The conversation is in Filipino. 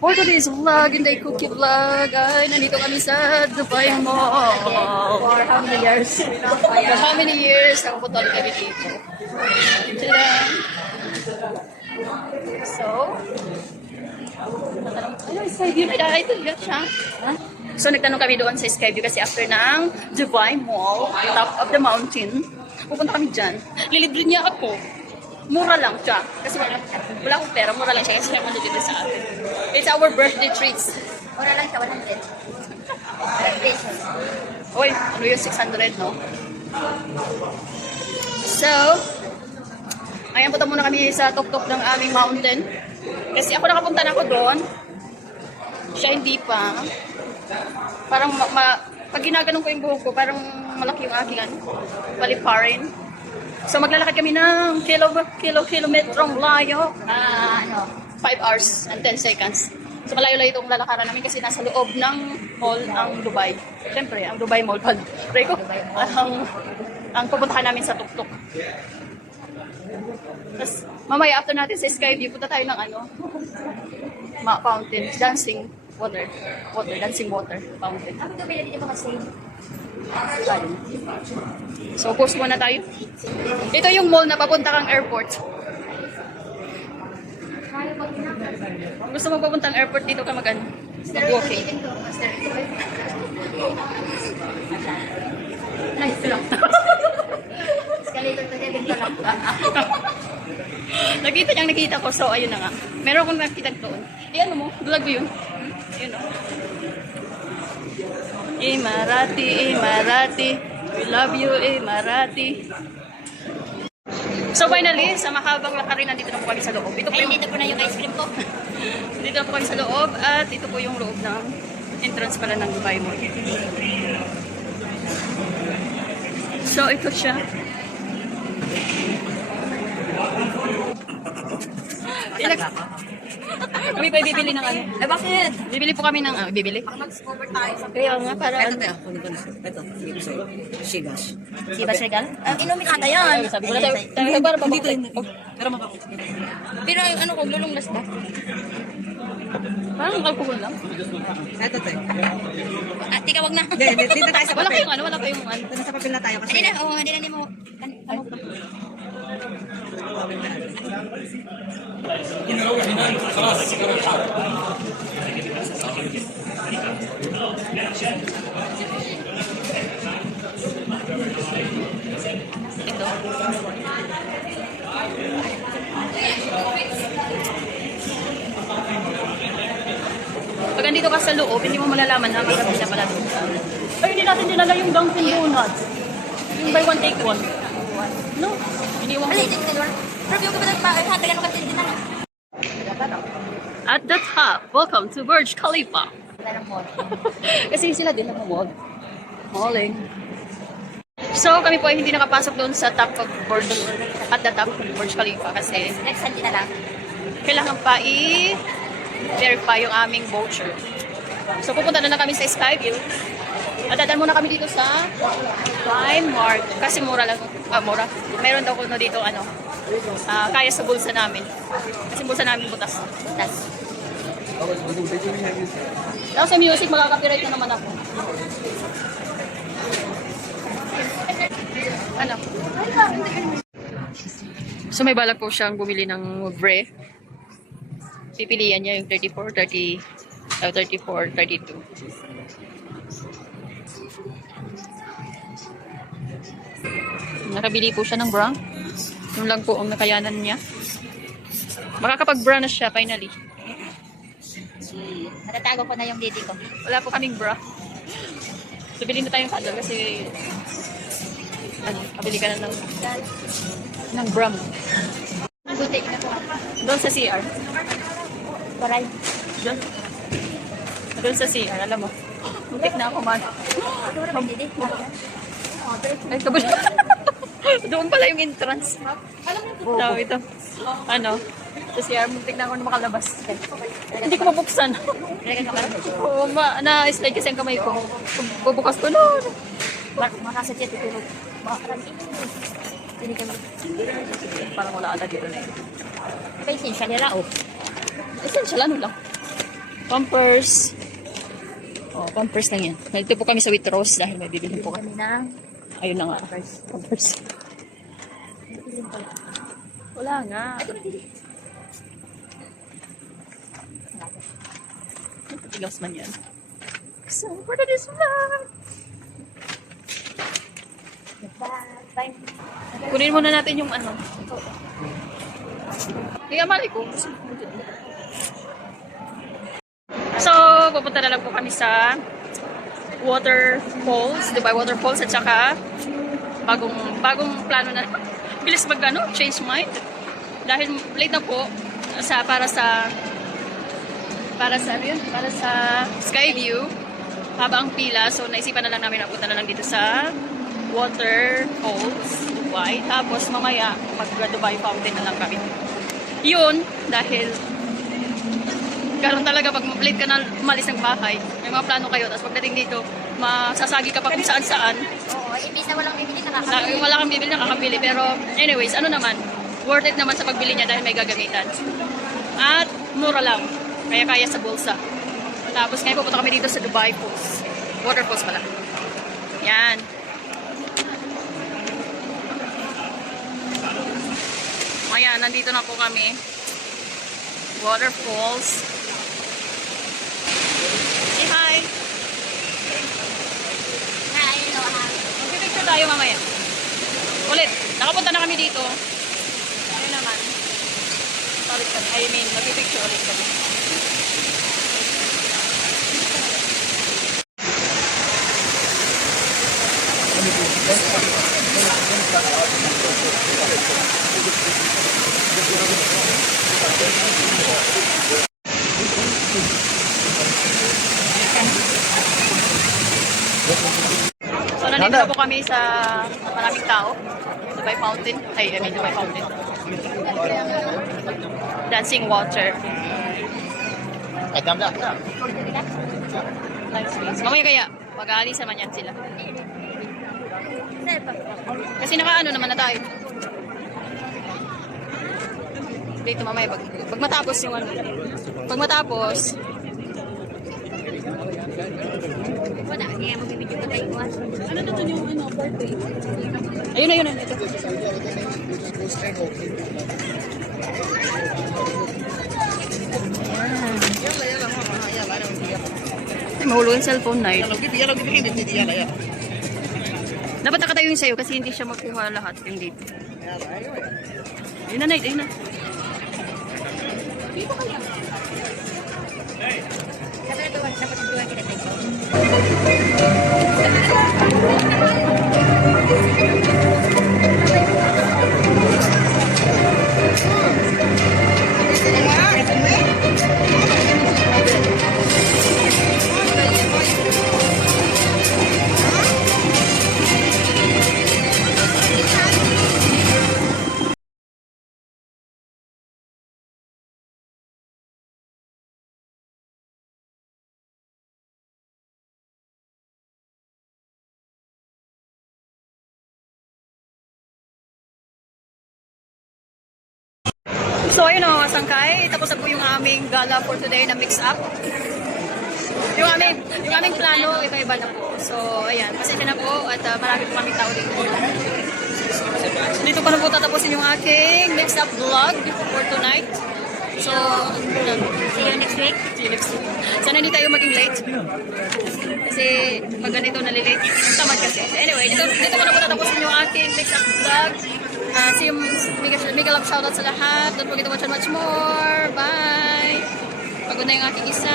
For today's vlog, Inday Cookie Vlog, ay nandito kami sa Dubai Mall. For how many years? For how many years ang putol kami dito? Tada! So, ano, Skyview na ito siya. So, nagtanong kami doon sa Skyview kasi after ng Dubai Mall, top of the mountain, pupunta kami dyan. Lilibre niya ako. Mura lang siya. Kasi wala akong pera, mura lang siya. Kasi naman dito sa atin. It's our birthday treats. Mura lang siya, 100. 100 pesos. Uy, ano yung 600, no? So, ayan, punta muna kami sa tuktok ng aming mountain. Kasi ako nakapunta na ako doon. Siya hindi pa. Parang, pag ginaganong ko yung buhok ko, parang malaki yung aking paliparin. So, maglalakad kami ng kilometrong layo. 5 hours and 10 seconds. So, malayo-layo itong lalakaran namin kasi nasa loob ng mall ang Dubai. Siyempre, ang Dubai Mall. Reko, ang pupuntahan namin sa tuktok. Tapos, mamaya after natin sa Skyview, punta tayo ng fountain, dancing water, fountain. Ako ito pinili dito kasi. So, pause muna tayo. Ito yung mall na papunta kang airport. Gusto mo papuntang airport dito ka mag-walking? Nice lang. Escalator to heaven pa lang. Nakita ko. So, ayun na nga. Meron akong nakita doon. Ano mo? Vlog mo yun. Ayun o. Emirati. We love you, Emirati. So finally, sa mahabang lakarin, nandito na po kami sa loob. Ito po Ay, yung, dito po na yung ice cream ko. dito na po kami sa loob at ito po yung loob ng entrance pala ng Dubai Mall. So ito siya. Kami pa bibili ng ano. Eh, bakit? Bibili po kami ng bibili. Mag-discover tayo sa Kaya nga para Ito tayo, kunin ko na siya. Ito, sige ko sa'yo. Shigas. Sibas Regal? Inumin ata yan. sabi ko na tayo para Hindi mabuksan. to, pero mabakot. Pero yung ano ko, lulunglas ba? Parang alcohol lang. Ito tayo. Tika, wag na. Hindi, dito tayo sa Wala papel. kayong Ito na sa papel na tayo kasi. Hindi na, hindi na mo. Ano to? Ito. Pag andito ka sa loob, hindi mo malalaman na magkabit na pala doon. Ay, hindi natin dinala yung Dunkin' Donuts. Yung buy one, take one. No? Hindi mo. Alay, dito ka. Pero yung kapatid pa, ay hatagan ko kasi din na. At the top, welcome to Burj Khalifa. Kasi sila din nag-mall. Malling. So, kami po ay hindi nakapasok doon sa top of Burj, at the top of Burj Khalifa kasi Next Sunday na lang. kailangan pa i-verify yung aming voucher. So, pupunta na kami sa Skyview. At dadaan muna kami dito sa Primark kasi mura lang. Mura. Meron daw kuno dito kaya sa bulsa namin. Kasi bulsa namin butas. Tapos sa music, makaka-copyright na naman ako. Ano? So may balak po siyang bumili ng Vre. Pipilian niya yung 34, 32. Nakabili po siya ng bra. Yun lang po ang nakayanan niya. Makakapag-bra na siya finally. Natatago ko na yung didi ko. Wala po kaming bra. So, bilhin na tayong sandal kasi kabili ka na ng bra mo. Buti na po. Doon sa CR. Baray. Doon sa CR, alam mo. Muntik na ako man. Ano naman didi? Ay, kabuli. Doon pala yung entrance. So, ito. Sa CR, muntik na ako na makalabas. Hindi ko mabuksan. Oo, na-slide kasi ang kamay ko. Bubukas ko, no. Makasadya tutulog. Hindi kami. Parang wala ata dito na yun. Essential nila, oh. Essential, ano lang. Pampers. Oh, pampers lang yan. Nandito po kami sa Waitrose dahil may bibili po kami na. Ayun na nga. Pampers. Wala nga. Ilos man yan. So, what is this vlog? Kunin muna natin yung ano. Kaya mali ko. So, pupunta na lang po kami sa waterfalls, Dubai Waterfalls, at saka bagong plano na bilis change mind. Dahil late na po para sa Skyview. Haba ang pila, so naisipan na lang namin na punta na lang dito sa Waterfalls, Dubai. Tapos mamaya mag-Dubai Fountain na lang kami. Yun, dahil ganun talaga pag late ka na umalis ng bahay, may mga plano kayo, tapos pagdating dito, masasagi ka pa kung saan-saan. Oo, imbis na walang bibili, nakakabili. Wala kang bibili, nakakabili. Pero anyways, ano naman, worth it naman sa pagbili niya dahil may gagamitan. At mura lang, kaya sa bulsa. Tapos ngayon pupunta kami dito sa Dubai Falls. Waterfalls pala. Yan. Ayan, nandito na po kami. Waterfalls. Say hi! Hi, Noah. Mag-picture tayo mamaya. Ulit, nakapunta na kami dito. Ano naman? Mag-picture ulit kami. So, nandito na po kami sa maraming tao. Dubai Fountain. Dubai Fountain. Dancing water. Live streams. Mamaya kaya, mag-aalis naman yan sila. Kasi naka-ano naman na tayo. Dito mamaya, pag matapos yung ano. Pag matapos, Wala, kaya magbibidyo ko tayo. Ano na yung birthday? ayun. Ito. Ay, mahulog yung cellphone na ito. Dapat nakatayo yung sayo kasi hindi siya magkuha lahat yung dito. Ayun na, ayun na. Dapat duwan kita tayo. So, ayun o, Sangkay. Tapos na po yung aming gala for today na mix-up. Yung aming plano, iba-iba na po. So, ayan. Pasensya na po at marami po kaming tao dito. Dito pa na po tatapusin yung aking mix-up vlog for tonight. So, See you next week. see you next week. Sana hindi tayo maging late. Kasi pag ganito nalilate, tamad kasi. So, anyway, dito ko na po tatapusin yung aking mix-up vlog. See you, mega love shoutout sa lahat. Don't forget to watch and much more. Bye! Pagod na yung aking isa.